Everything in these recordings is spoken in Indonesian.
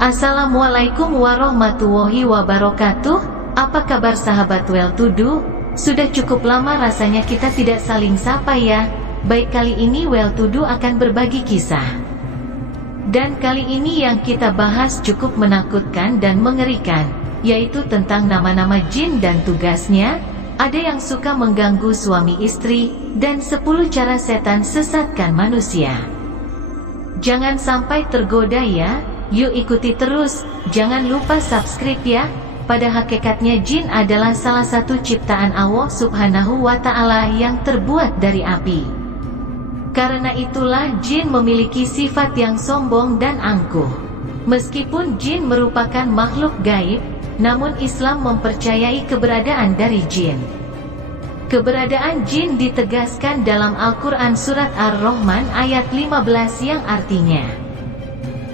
Assalamualaikum warahmatullahi wabarakatuh. Apa kabar sahabat Well To Do? Sudah cukup lama rasanya kita tidak saling sapa ya. Baik, kali ini Well To Do akan berbagi kisah. Dan kali ini yang kita bahas cukup menakutkan dan mengerikan, yaitu tentang nama-nama jin dan tugasnya. Ada yang suka mengganggu suami istri, dan 10 cara setan sesatkan manusia. Jangan sampai tergoda ya. Yuk ikuti terus, jangan lupa subscribe ya. Pada hakikatnya jin adalah salah satu ciptaan Allah Subhanahu wa Ta'ala yang terbuat dari api. Karena itulah jin memiliki sifat yang sombong dan angkuh. Meskipun jin merupakan makhluk gaib, namun Islam mempercayai keberadaan dari jin. Keberadaan jin ditegaskan dalam Al-Quran Surat Ar-Rahman ayat 15 yang artinya,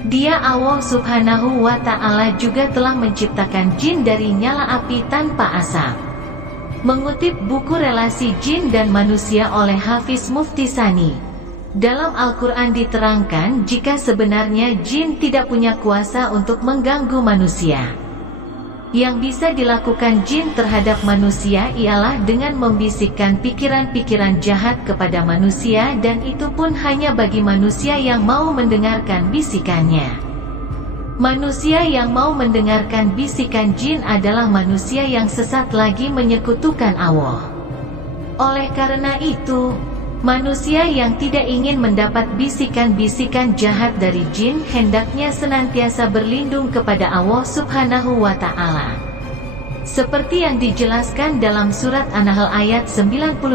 Dia Allah Subhanahu wa Ta'ala juga telah menciptakan jin dari nyala api tanpa asap. Mengutip buku Relasi Jin dan Manusia oleh Hafiz Mufti Sani, dalam Al-Quran diterangkan jika sebenarnya jin tidak punya kuasa untuk mengganggu manusia. Yang bisa dilakukan jin terhadap manusia ialah dengan membisikkan pikiran-pikiran jahat kepada manusia, dan itu pun hanya bagi manusia yang mau mendengarkan bisikannya. Manusia yang mau mendengarkan bisikan jin adalah manusia yang sesat lagi menyekutukan Allah. Oleh karena itu, manusia yang tidak ingin mendapat bisikan-bisikan jahat dari jin hendaknya senantiasa berlindung kepada Allah Subhanahu wa Ta'ala. Seperti yang dijelaskan dalam surat An-Nahl ayat 98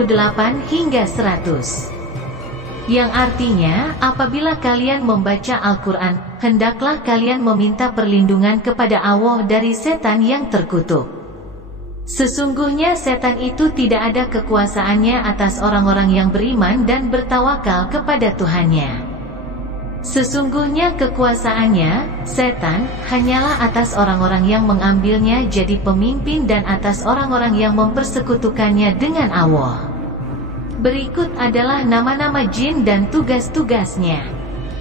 hingga 100. Yang artinya, apabila kalian membaca Al-Quran, hendaklah kalian meminta perlindungan kepada Allah dari setan yang terkutuk. Sesungguhnya setan itu tidak ada kekuasaannya atas orang-orang yang beriman dan bertawakal kepada Tuhannya. Sesungguhnya kekuasaannya, setan, hanyalah atas orang-orang yang mengambilnya jadi pemimpin dan atas orang-orang yang mempersekutukannya dengan Allah. Berikut adalah nama-nama jin dan tugas-tugasnya.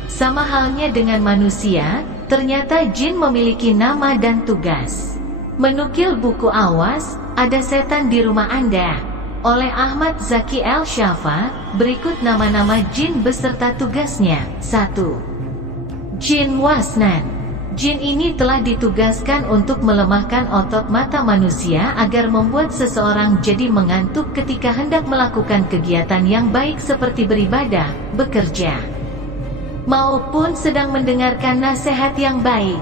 Sama halnya dengan manusia, ternyata jin memiliki nama dan tugas. Menukil buku Awas, Ada Setan di Rumah Anda, oleh Ahmad Zaki El-Shafa, berikut nama-nama jin beserta tugasnya. 1. Jin Wasnan. Jin ini telah ditugaskan untuk melemahkan otot mata manusia agar membuat seseorang jadi mengantuk ketika hendak melakukan kegiatan yang baik seperti beribadah, bekerja, maupun sedang mendengarkan nasihat yang baik.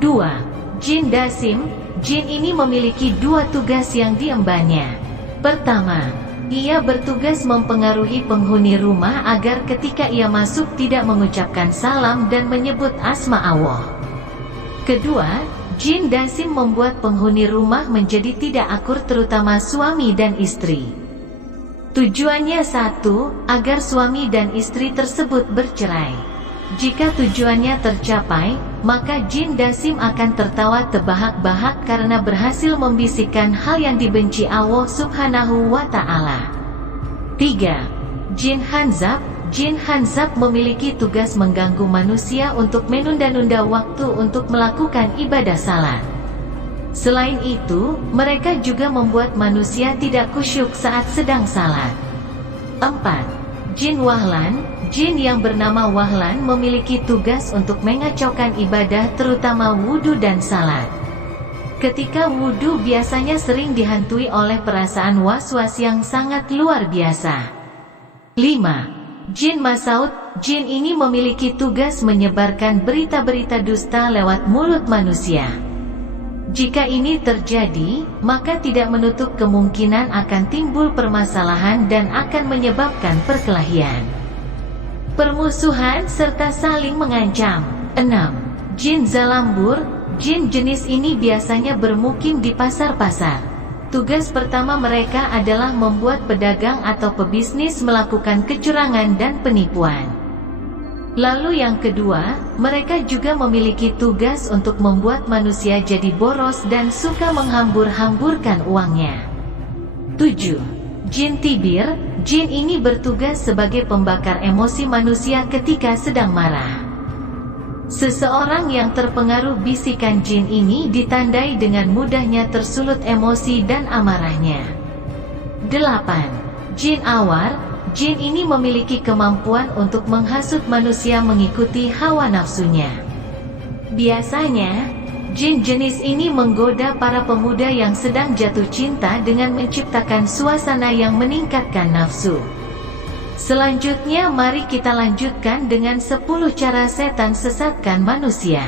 2. Jin Dasim. Jin ini memiliki 2 tugas yang diembannya. Pertama, ia bertugas mempengaruhi penghuni rumah agar ketika ia masuk tidak mengucapkan salam dan menyebut asma Allah. Kedua, Jin Dasim membuat penghuni rumah menjadi tidak akur, terutama suami dan istri. Tujuannya 1, agar suami dan istri tersebut bercerai. Jika tujuannya tercapai, maka Jin Dasim akan tertawa terbahak-bahak karena berhasil membisikkan hal yang dibenci Allah Subhanahu wa Ta'ala. 3. Jin Hanzab. Jin Hanzab memiliki tugas mengganggu manusia untuk menunda-nunda waktu untuk melakukan ibadah salat. Selain itu, mereka juga membuat manusia tidak khusyuk saat sedang salat. 4. Jin Wahlan. Jin yang bernama Wahlan memiliki tugas untuk mengacaukan ibadah, terutama wudhu dan salat. Ketika wudhu biasanya sering dihantui oleh perasaan was-was yang sangat luar biasa. 5. Jin Masaud. Jin ini memiliki tugas menyebarkan berita-berita dusta lewat mulut manusia. Jika ini terjadi, maka tidak menutup kemungkinan akan timbul permasalahan dan akan menyebabkan perkelahian, permusuhan, serta saling mengancam. 6. Jin Zalambur. Jin jenis ini biasanya bermukim di pasar-pasar. Tugas pertama mereka adalah membuat pedagang atau pebisnis melakukan kecurangan dan penipuan. Lalu yang kedua, mereka juga memiliki tugas untuk membuat manusia jadi boros dan suka menghambur-hamburkan uangnya. 7. Jin Tibir. Jin ini bertugas sebagai pembakar emosi manusia ketika sedang marah. Seseorang yang terpengaruh bisikan jin ini ditandai dengan mudahnya tersulut emosi dan amarahnya. 8. Jin awar. Jin ini memiliki kemampuan untuk menghasut manusia mengikuti hawa nafsunya. Biasanya, jin jenis ini menggoda para pemuda yang sedang jatuh cinta dengan menciptakan suasana yang meningkatkan nafsu. Selanjutnya mari kita lanjutkan dengan 10 cara setan sesatkan manusia.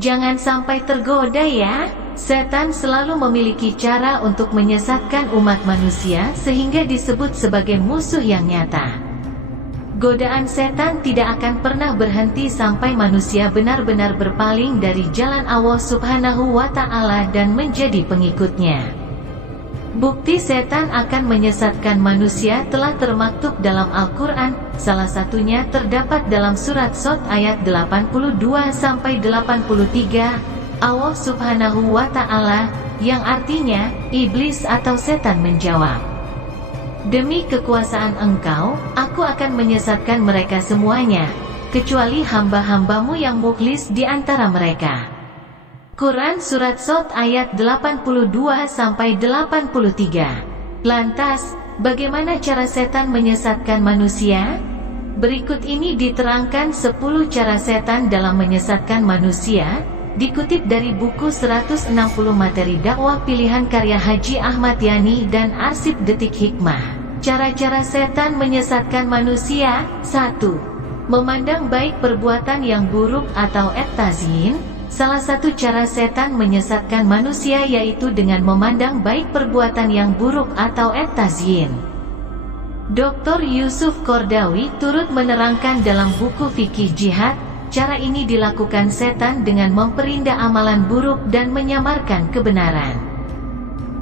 Jangan sampai tergoda ya. Setan selalu memiliki cara untuk menyesatkan umat manusia sehingga disebut sebagai musuh yang nyata. Godaan setan tidak akan pernah berhenti sampai manusia benar-benar berpaling dari jalan Allah Subhanahu wa Ta'ala dan menjadi pengikutnya. Bukti setan akan menyesatkan manusia telah termaktub dalam Al-Quran, salah satunya terdapat dalam surat Shad ayat 82-83, Allah Subhanahu wa Ta'ala, yang artinya, iblis atau setan menjawab, "Demi kekuasaan engkau, aku akan menyesatkan mereka semuanya, kecuali hamba-hambamu yang mukhlis di antara mereka." Quran Surat Shad ayat 82-83. Lantas, bagaimana cara setan menyesatkan manusia? Berikut ini diterangkan 10 cara setan dalam menyesatkan manusia, dikutip dari buku 160 materi dakwah pilihan karya Haji Ahmad Yani dan arsip Detik Hikmah. Cara-cara setan menyesatkan manusia. 1. Memandang baik perbuatan yang buruk atau at-tazyin. Salah satu cara setan menyesatkan manusia yaitu dengan memandang baik perbuatan yang buruk atau at-tazyin. Dr. Yusuf Kordawi turut menerangkan dalam buku Fikih Jihad, cara ini dilakukan setan dengan memperindah amalan buruk dan menyamarkan kebenaran.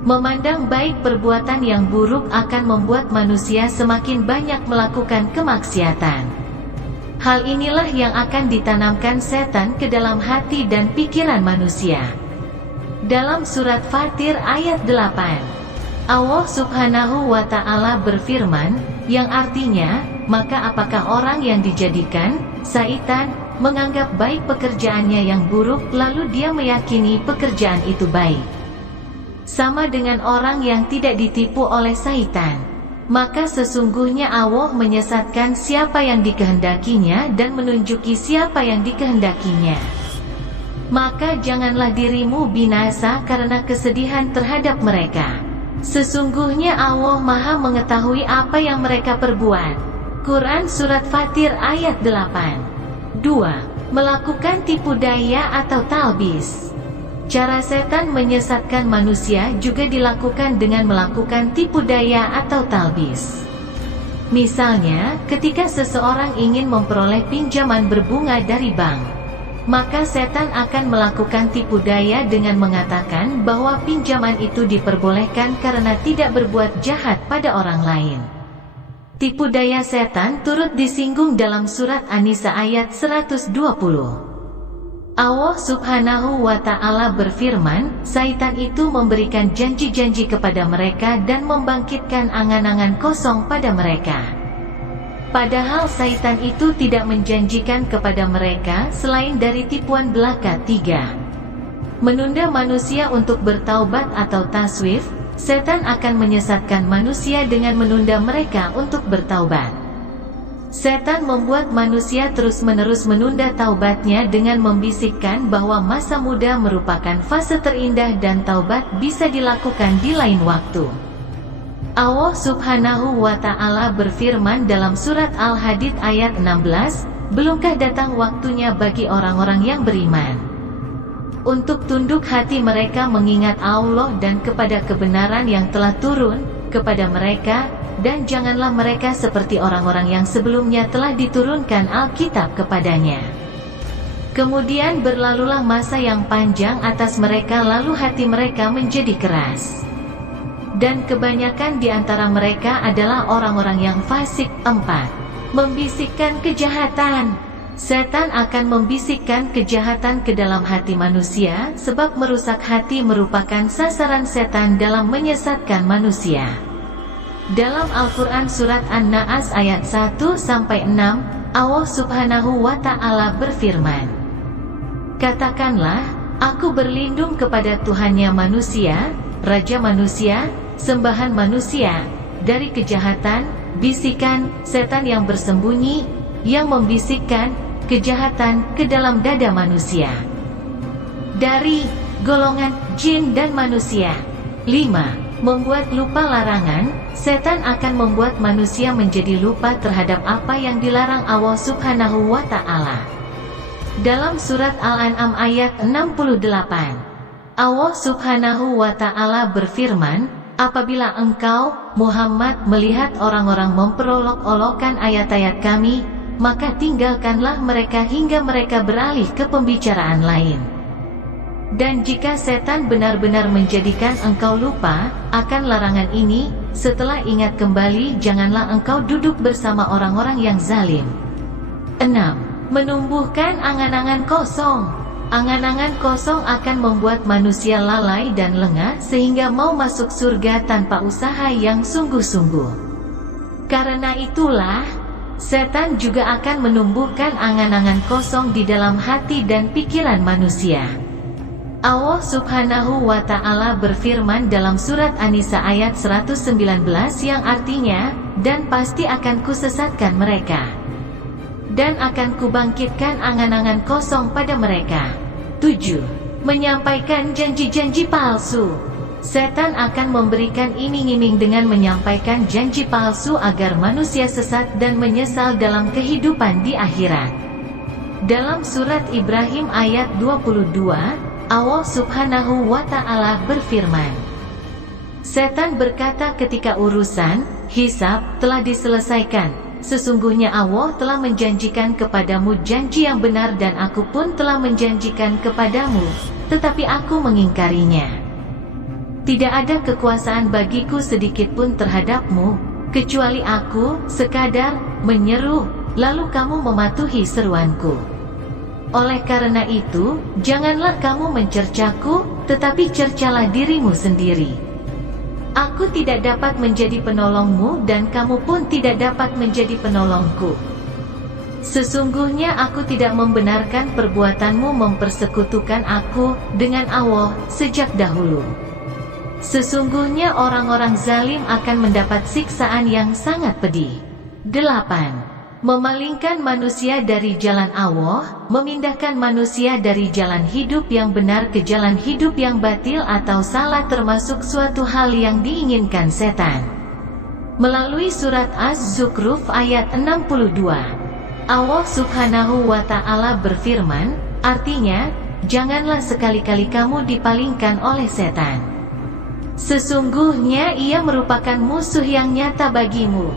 Memandang baik perbuatan yang buruk akan membuat manusia semakin banyak melakukan kemaksiatan. Hal inilah yang akan ditanamkan setan ke dalam hati dan pikiran manusia. Dalam surat Fatir ayat 8, Allah Subhanahu wa Ta'ala berfirman, yang artinya, maka apakah orang yang dijadikan syaitan menganggap baik pekerjaannya yang buruk lalu dia meyakini pekerjaan itu baik? Sama dengan orang yang tidak ditipu oleh syaitan. Maka sesungguhnya Allah menyesatkan siapa yang dikehendakinya dan menunjuki siapa yang dikehendakinya. Maka janganlah dirimu binasa karena kesedihan terhadap mereka. Sesungguhnya Allah Maha mengetahui apa yang mereka perbuat. Quran Surat Fatir ayat 8. 2. Melakukan tipu daya atau talbis. Cara setan menyesatkan manusia juga dilakukan dengan melakukan tipu daya atau talbis. Misalnya, ketika seseorang ingin memperoleh pinjaman berbunga dari bank, maka setan akan melakukan tipu daya dengan mengatakan bahwa pinjaman itu diperbolehkan karena tidak berbuat jahat pada orang lain. Tipu daya setan turut disinggung dalam surat An-Nisa ayat 120. Allah Subhanahu wa Ta'ala berfirman, syaitan itu memberikan janji-janji kepada mereka dan membangkitkan angan-angan kosong pada mereka. Padahal syaitan itu tidak menjanjikan kepada mereka selain dari tipuan belaka 3. Menunda manusia untuk bertaubat atau taswif. Setan akan menyesatkan manusia dengan menunda mereka untuk bertaubat. Setan membuat manusia terus-menerus menunda taubatnya dengan membisikkan bahwa masa muda merupakan fase terindah dan taubat bisa dilakukan di lain waktu. Allah Subhanahu wa Ta'ala berfirman dalam surat Al-Hadid ayat 16, "Belumkah datang waktunya bagi orang-orang yang beriman untuk tunduk hati mereka mengingat Allah dan kepada kebenaran yang telah turun kepada mereka, dan janganlah mereka seperti orang-orang yang sebelumnya telah diturunkan Alkitab kepadanya. Kemudian berlalulah masa yang panjang atas mereka lalu hati mereka menjadi keras. Dan kebanyakan di antara mereka adalah orang-orang yang fasik." 4. Membisikkan kejahatan. Setan akan membisikkan kejahatan ke dalam hati manusia, sebab merusak hati merupakan sasaran setan dalam menyesatkan manusia. Dalam Al-Quran Surat An-Naas ayat 1-6, Allah Subhanahu wa Ta'ala berfirman, Katakanlah, aku berlindung kepada Tuhannya manusia, Raja manusia, sembahan manusia, dari kejahatan, bisikan, setan yang bersembunyi, yang membisikkan, kejahatan ke dalam dada manusia. Dari golongan jin dan manusia. 5. Membuat lupa larangan. Setan akan membuat manusia menjadi lupa terhadap apa yang dilarang Allah Subhanahu wa Ta'ala. Dalam surat Al-An'am ayat 68, Allah Subhanahu wa Ta'ala berfirman, apabila engkau, Muhammad, melihat orang-orang memperolok-olokkan ayat-ayat kami, maka tinggalkanlah mereka hingga mereka beralih ke pembicaraan lain. Dan jika setan benar-benar menjadikan engkau lupa akan larangan ini, setelah ingat kembali janganlah engkau duduk bersama orang-orang yang zalim. 6. Menumbuhkan angan-angan kosong. Angan-angan kosong akan membuat manusia lalai dan lengah sehingga mau masuk surga tanpa usaha yang sungguh-sungguh. Karena itulah, setan juga akan menumbuhkan angan-angan kosong di dalam hati dan pikiran manusia. Allah Subhanahu wa Ta'ala berfirman dalam surat An-Nisa ayat 119 yang artinya, dan pasti akan kusesatkan mereka, dan akan kubangkitkan angan-angan kosong pada mereka. 7. Menyampaikan janji-janji palsu. Setan akan memberikan iming-iming dengan menyampaikan janji palsu agar manusia sesat dan menyesal dalam kehidupan di akhirat. Dalam surat Ibrahim ayat 22, Allah Subhanahu wa Ta'ala berfirman, setan berkata ketika urusan hisab telah diselesaikan, sesungguhnya Allah telah menjanjikan kepadamu janji yang benar dan aku pun telah menjanjikan kepadamu, tetapi aku mengingkarinya. Tidak ada kekuasaan bagiku sedikit pun terhadapmu, kecuali aku sekadar menyeru, lalu kamu mematuhi seruanku. Oleh karena itu, janganlah kamu mencercaku, tetapi cercalah dirimu sendiri. Aku tidak dapat menjadi penolongmu dan kamu pun tidak dapat menjadi penolongku. Sesungguhnya aku tidak membenarkan perbuatanmu mempersekutukan aku dengan Allah sejak dahulu. Sesungguhnya orang-orang zalim akan mendapat siksaan yang sangat pedih. 8. Memalingkan manusia dari jalan Allah, memindahkan manusia dari jalan hidup yang benar ke jalan hidup yang batil atau salah termasuk suatu hal yang diinginkan setan. Melalui surat Az-Zukhruf ayat 62, Allah Subhanahu wa Ta'ala berfirman, artinya, janganlah sekali-kali kamu dipalingkan oleh setan. Sesungguhnya ia merupakan musuh yang nyata bagimu.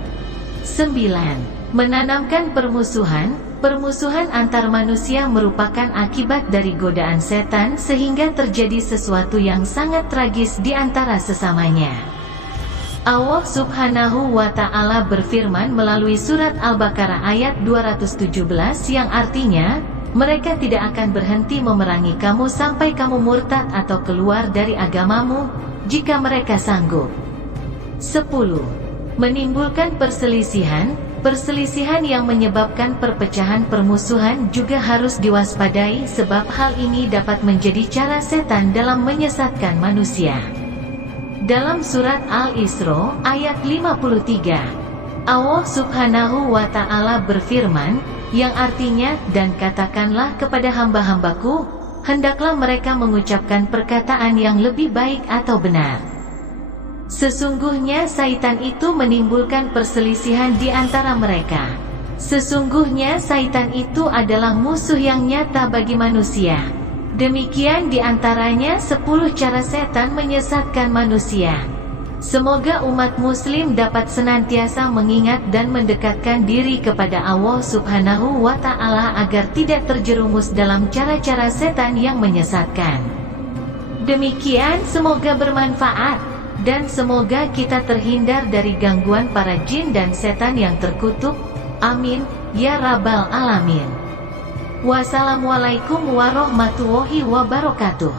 9. Menanamkan permusuhan. Permusuhan antar manusia merupakan akibat dari godaan setan sehingga terjadi sesuatu yang sangat tragis di antara sesamanya. Allah Subhanahu wa Ta'ala berfirman melalui surat Al-Baqarah ayat 217 yang artinya, mereka tidak akan berhenti memerangi kamu sampai kamu murtad atau keluar dari agamamu, jika mereka sanggup. 10. Menimbulkan perselisihan. Perselisihan yang menyebabkan perpecahan permusuhan juga harus diwaspadai sebab hal ini dapat menjadi cara setan dalam menyesatkan manusia. Dalam surat Al-Isra ayat 53, Allah Subhanahu wa Ta'ala berfirman, yang artinya, dan katakanlah kepada hamba-hambaku, hendaklah mereka mengucapkan perkataan yang lebih baik atau benar. Sesungguhnya syaitan itu menimbulkan perselisihan di antara mereka. Sesungguhnya syaitan itu adalah musuh yang nyata bagi manusia. Demikian di antaranya 10 cara setan menyesatkan manusia. Semoga umat muslim dapat senantiasa mengingat dan mendekatkan diri kepada Allah Subhanahu wa Ta'ala agar tidak terjerumus dalam cara-cara setan yang menyesatkan. Demikian, semoga bermanfaat. Dan semoga kita terhindar dari gangguan para jin dan setan yang terkutuk. Amin, ya Rabbal Alamin. Wassalamualaikum warahmatullahi wabarakatuh.